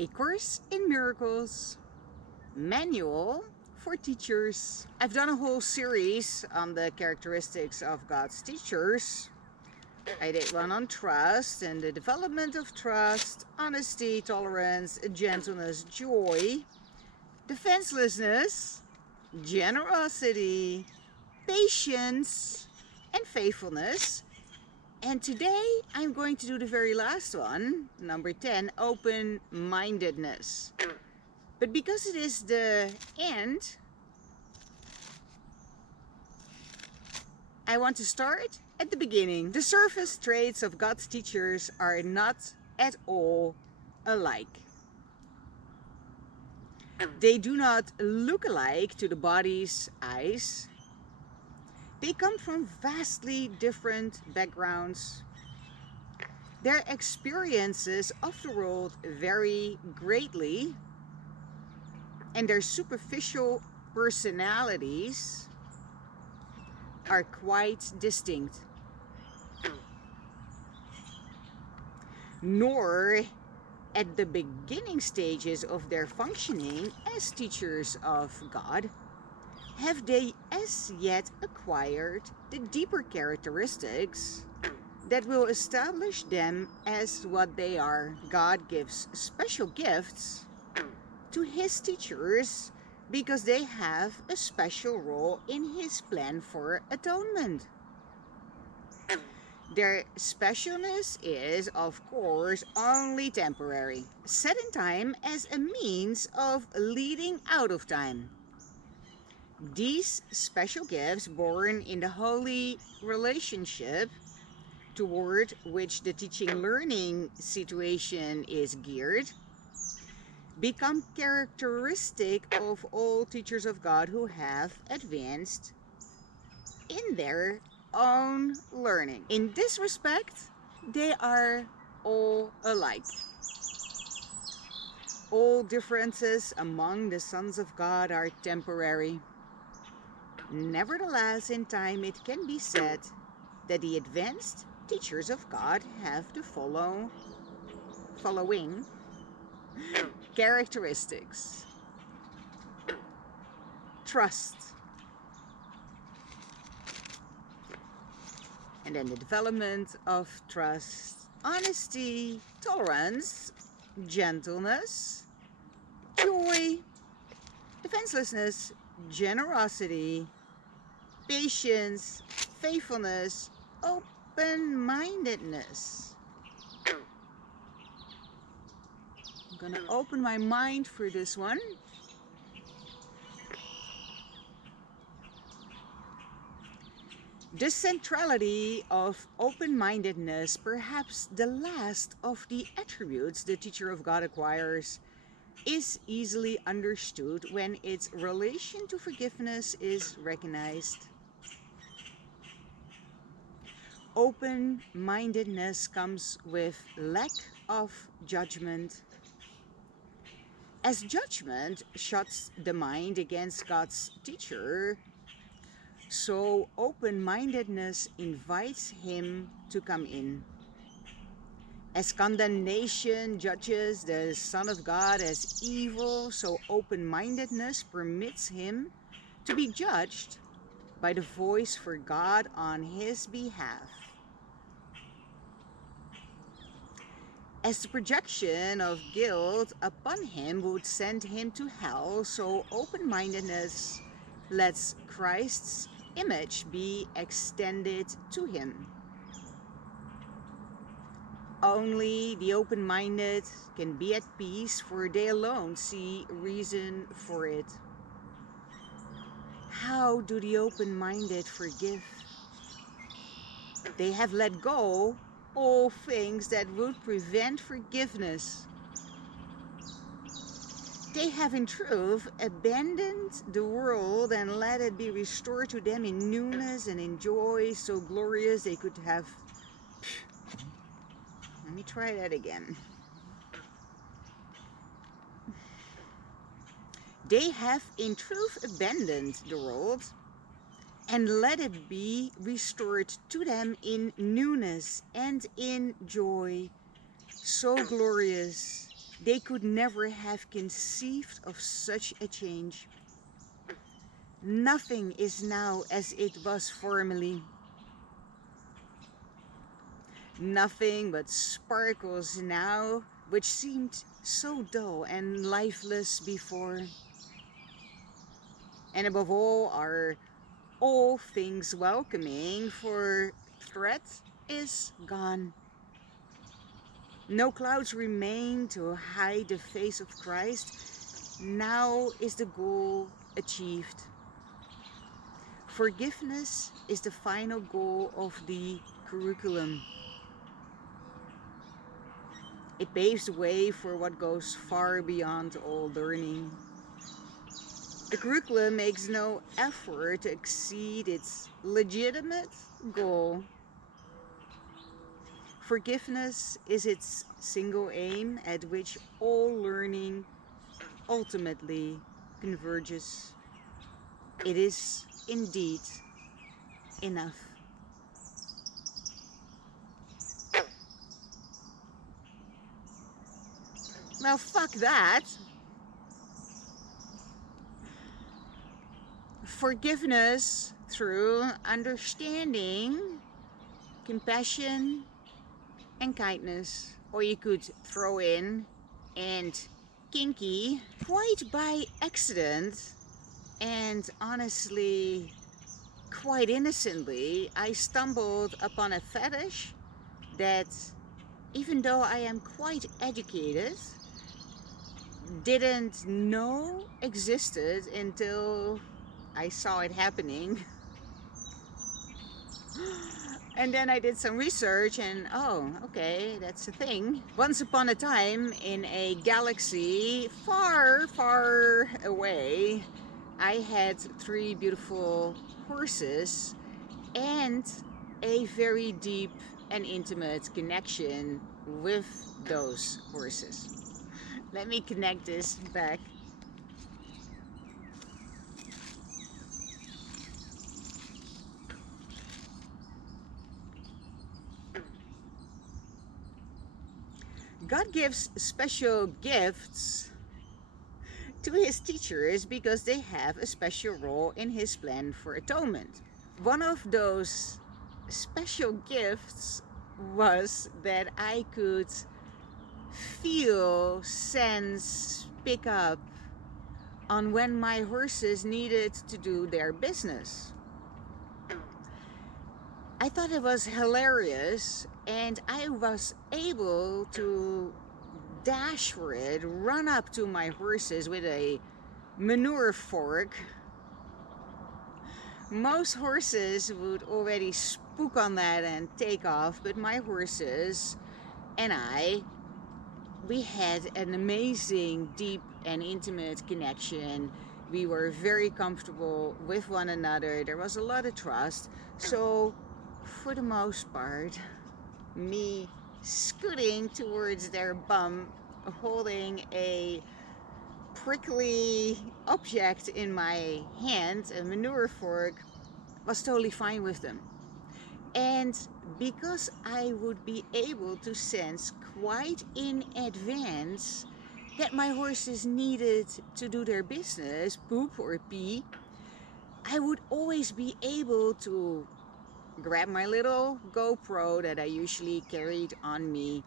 A Course in Miracles manual for teachers. I've done a whole series on the characteristics of God's teachers. I did one on trust and the development of trust, honesty, tolerance, gentleness, joy, defenselessness, generosity, patience, and faithfulness. And today I'm going to do the very last one, number 10, open-mindedness. But because it is the end, I want to start at the beginning. The surface traits of God's teachers are not at all alike. They do not look alike to the body's eyes. They come from vastly different backgrounds. Their experiences of the world vary greatly, and their superficial personalities are quite distinct. Nor at the beginning stages of their functioning as teachers of God have they as yet acquired the deeper characteristics that will establish them as what they are. God gives special gifts to His teachers because they have a special role in His plan for atonement. Their specialness is, of course, only temporary, set in time as a means of leading out of time. These special gifts, born in the holy relationship toward which the teaching-learning situation is geared, become characteristic of all teachers of God who have advanced in their own learning. In this respect, they are all alike. All differences among the sons of God are temporary. Nevertheless, in time it can be said that the advanced teachers of God have the following characteristics. Trust. And then the development of trust. Honesty, tolerance, gentleness, joy, defenselessness, generosity, patience, faithfulness, open-mindedness. I'm gonna open my mind for this one. The centrality of open-mindedness, perhaps the last of the attributes the teacher of God acquires, is easily understood when its relation to forgiveness is recognized. Open-mindedness comes with lack of judgment. As judgment shuts the mind against God's teacher, so open-mindedness invites him to come in. As condemnation judges the Son of God as evil, so open-mindedness permits him to be judged by the voice for God on his behalf. As the projection of guilt upon him would send him to hell, so open-mindedness lets Christ's image be extended to him. Only the open-minded can be at peace, for they alone see reason for it. How do the open-minded forgive? They have let go all things that would prevent forgiveness. They have in truth abandoned the world and let it be restored to them in newness and in joy so glorious they could have. Let me try that again. They have in truth abandoned the world and let it be restored to them in newness and in joy so glorious They could never have conceived of such a change. Nothing is now as it was formerly. Nothing but sparkles now, which seemed so dull and lifeless before. And above all are all things welcoming, for threat is gone. No clouds remain to hide the face of Christ. Now is the goal achieved. Forgiveness is the final goal of the curriculum. It paves the way for what goes far beyond all learning. The curriculum makes no effort to exceed its legitimate goal. Forgiveness is its single aim at which all learning ultimately converges. It is indeed enough. Well, fuck that. Forgiveness through understanding, compassion, and kindness. Or you could throw in and kinky. Quite by accident, and honestly, quite innocently, I stumbled upon a fetish that, even though I am quite educated, didn't know existed until I saw it happening. And then I did some research and oh, okay, that's a thing. Once upon a time, in a galaxy far, far away, I had 3 beautiful horses and a very deep and intimate connection with those horses. Let me connect this back. God gives special gifts to his teachers because they have a special role in his plan for atonement. One of those special gifts was that I could feel, sense, pick up on when my horses needed to do their business. I thought it was hilarious, and I was able to dash for it, run up to my horses with a manure fork. Most horses would already spook on that and take off, but my horses and we had an amazing, deep and intimate connection. We were very comfortable with one another. There was a lot of trust. So, for the most part, me scooting towards their bum, holding a prickly object in my hand, a manure fork, was totally fine with them. And because I would be able to sense quite in advance that my horses needed to do their business, poop or pee, I would always be able to grab my little GoPro that I usually carried on me,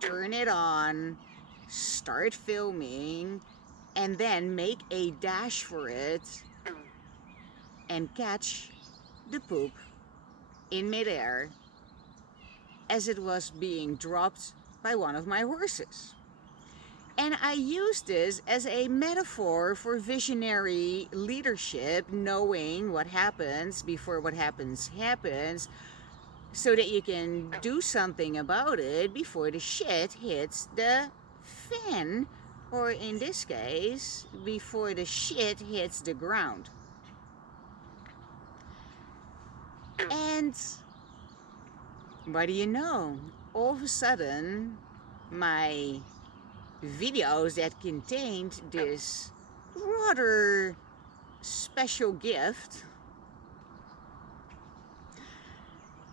turn it on, start filming, and then make a dash for it and catch the poop in midair as it was being dropped by one of my horses. And I use this as a metaphor for visionary leadership, knowing what happens before what happens, so that you can do something about it before the shit hits the fan, or in this case, before the shit hits the ground. And what do you know? All of a sudden, my videos that contained this rather special gift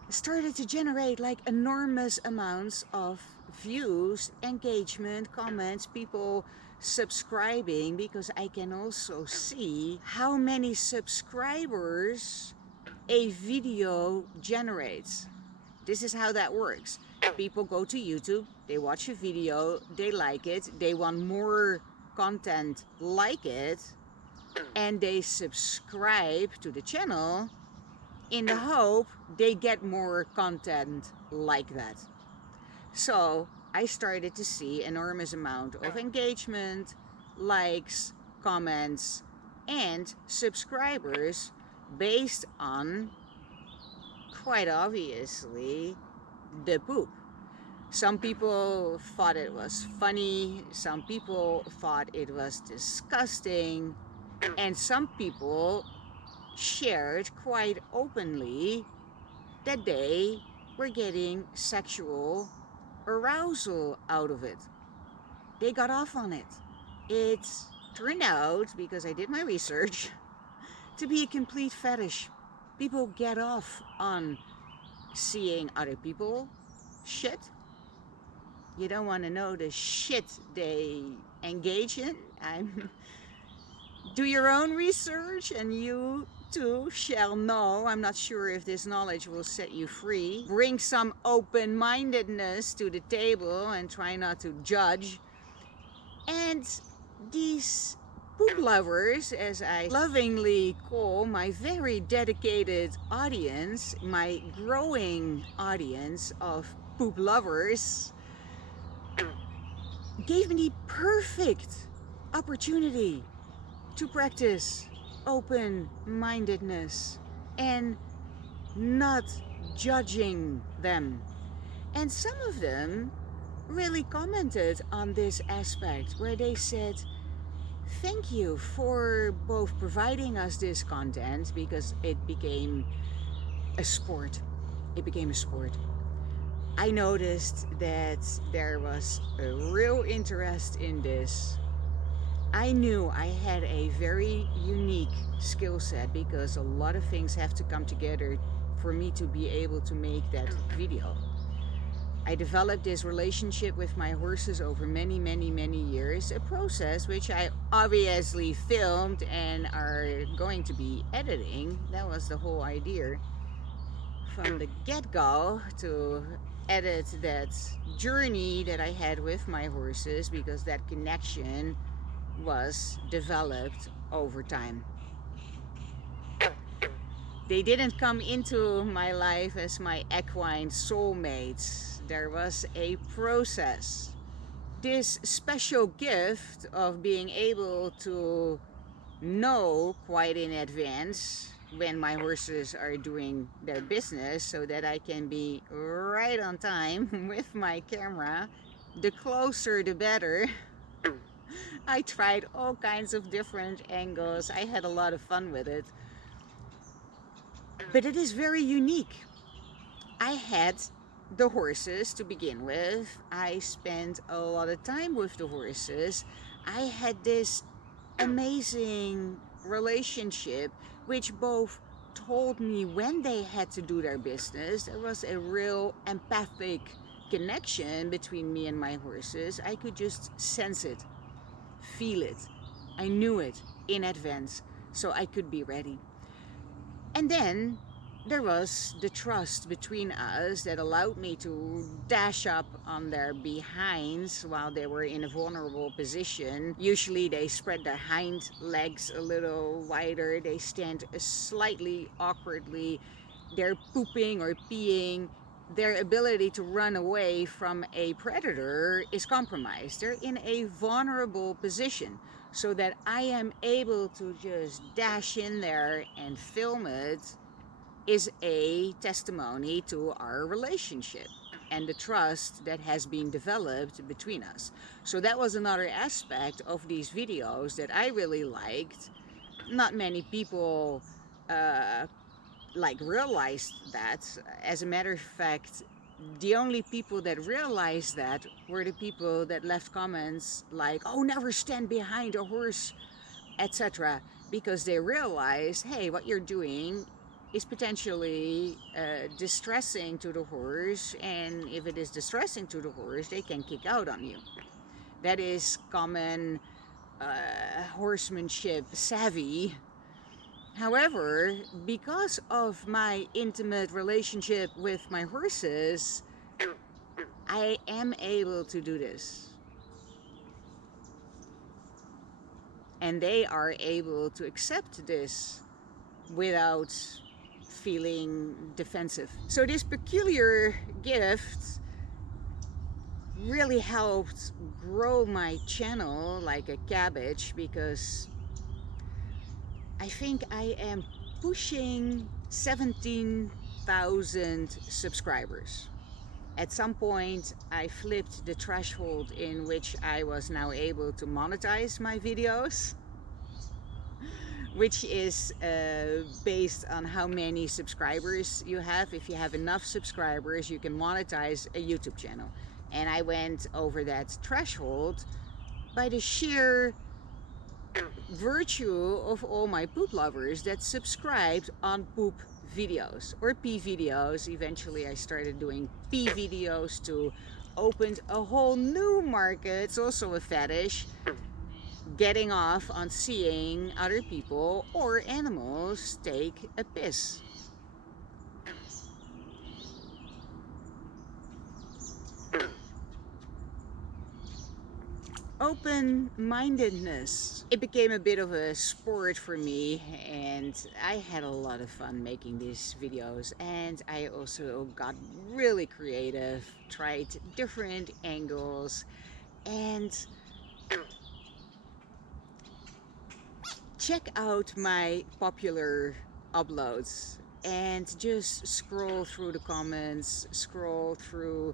started to generate like enormous amounts of views, engagement, comments, people subscribing, because I can also see how many subscribers a video generates. This is how that works. People go to YouTube, they watch a video, they like it, they want more content like it, and they subscribe to the channel in the hope they get more content like that. So I started to see enormous amount of engagement, likes, comments, and subscribers based on, quite obviously, the poop. Some people thought it was funny, some people thought it was disgusting, and some people shared quite openly that they were getting sexual arousal out of it. They got off on it. It turned out, because I did my research, to be a complete fetish. People get off on seeing other people shit. You don't want to know the shit they engage in. Do your own research and you too shall know. I'm not sure if this knowledge will set you free. Bring some open-mindedness to the table and try not to judge. And these poop lovers, as I lovingly call my very dedicated audience, my growing audience of poop lovers, gave me the perfect opportunity to practice open-mindedness and not judging them. And some of them really commented on this aspect, where they said, thank you for both providing us this content, because it became a sport. It became a sport. I noticed that there was a real interest in this. I knew I had a very unique skill set, because a lot of things have to come together for me to be able to make that video. I developed this relationship with my horses over many, many, many years, a process which I obviously filmed and are going to be editing. That was the whole idea from the get-go, to edit that journey that I had with my horses, because that connection was developed over time. They didn't come into my life as my equine soulmates. There was a process. This special gift of being able to know quite in advance when my horses are doing their business, so that I can be right on time with my camera. The closer the better. I tried all kinds of different angles. I had a lot of fun with it. But it is very unique. I had the horses to begin with. I spent a lot of time with the horses. I had this amazing relationship, which both told me when they had to do their business. There was a real empathic connection between me and my horses. I could just sense it, feel it. I knew it in advance, so I could be ready. And then there was the trust between us that allowed me to dash up on their behinds while they were in a vulnerable position. Usually they spread their hind legs a little wider, they stand slightly awkwardly, they're pooping or peeing. Their ability to run away from a predator is compromised. They're in a vulnerable position, so that I am able to just dash in there and film it is a testimony to our relationship and the trust that has been developed between us. So that was another aspect of these videos that I really liked. Not many people realized that. As a matter of fact, the only people that realized that were the people that left comments like, oh, never stand behind a horse, etc., because they realized, hey, what you're doing is potentially distressing to the horse, and if it is distressing to the horse, they can kick out on you. That is common horsemanship savvy. However, because of my intimate relationship with my horses, I am able to do this. And they are able to accept this without feeling defensive. So this peculiar gift really helped grow my channel like a cabbage, because I think I am pushing 17,000 subscribers. At some point, I flipped the threshold in which I was now able to monetize my videos, which is based on how many subscribers you have. If you have enough subscribers, you can monetize a YouTube channel. And I went over that threshold by the sheer virtue of all my poop lovers that subscribed on poop videos or P videos. Eventually I started doing P videos to open a whole new market. It's also a fetish, getting off on seeing other people or animals take a piss. Open-mindedness. It became a bit of a sport for me, and I had a lot of fun making these videos, and I also got really creative, tried different angles, and check out my popular uploads and just scroll through the comments, scroll through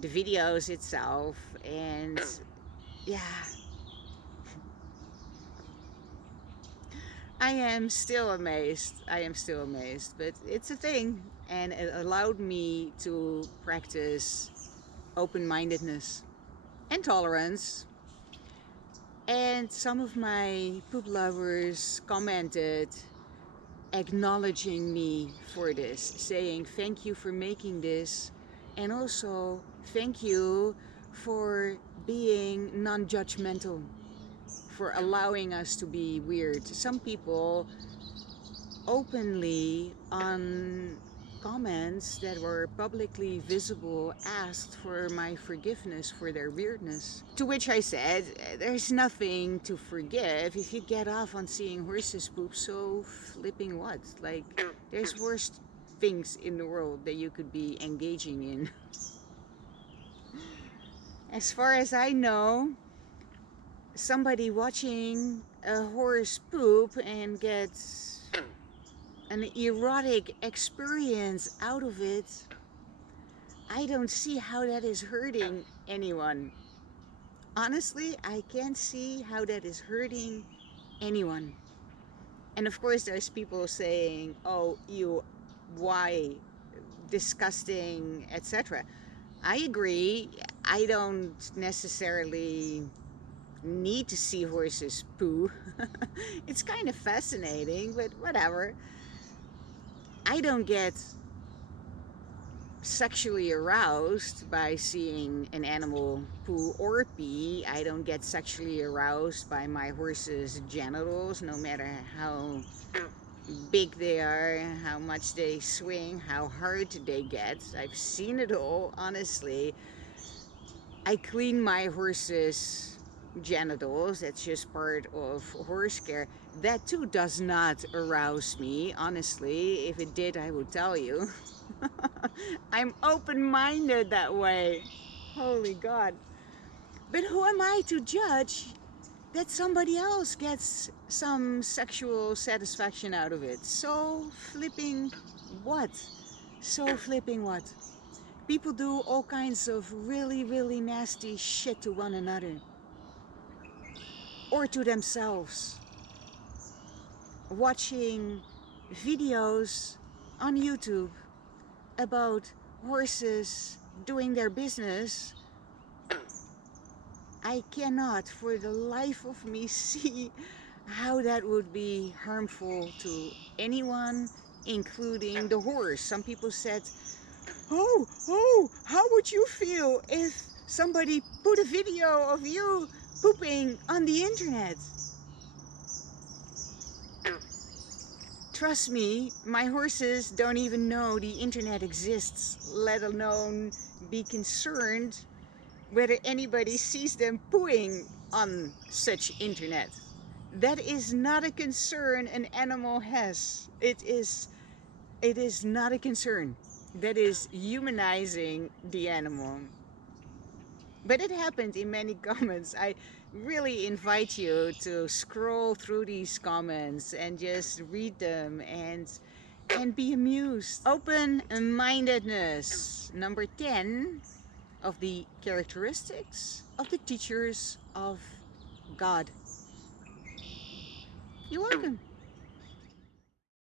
the videos itself, and yeah, I am still amazed. But it's a thing, and it allowed me to practice open-mindedness and tolerance. And some of my poop lovers commented acknowledging me for this, saying thank you for making this, and also thank you for being non-judgmental, for allowing us to be weird. Some people openly, on comments that were publicly visible, asked for my forgiveness for their weirdness. To which I said, there's nothing to forgive. If you get off on seeing horses poop, so flipping what? Like, there's worse things in the world that you could be engaging in. As far as I know, somebody watching a horse poop and gets an erotic experience out of it, I don't see how that is hurting anyone. Honestly, I can't see how that is hurting anyone. And of course there's people saying, oh, you, why, disgusting, etc. I agree. I don't necessarily need to see horses poo. It's kind of fascinating, but whatever. I don't get sexually aroused by seeing an animal poo or pee. I don't get sexually aroused by my horse's genitals, no matter how big they are, how much they swing, how hard they get. I've seen it all, honestly. I clean my horse's genitals. That's just part of horse care. That too does not arouse me, honestly. If it did, I would tell you. I'm open-minded that way. Holy God. But who am I to judge that somebody else gets some sexual satisfaction out of it? So flipping what? So flipping what? People do all kinds of really, really nasty shit to one another. Or to themselves. Watching videos on YouTube about horses doing their business, I cannot for the life of me see how that would be harmful to anyone, including the horse. Some people said, oh, how would you feel if somebody put a video of you pooping on the internet? Trust me, my horses don't even know the internet exists, let alone be concerned whether anybody sees them pooing on such internet. That is not a concern an animal has. It is not a concern. That is humanizing the animal. But it happened in many comments. I really invite you to scroll through these comments and just read them and be amused. Open-mindedness. Number 10 of the characteristics of the teachers of God. You're welcome.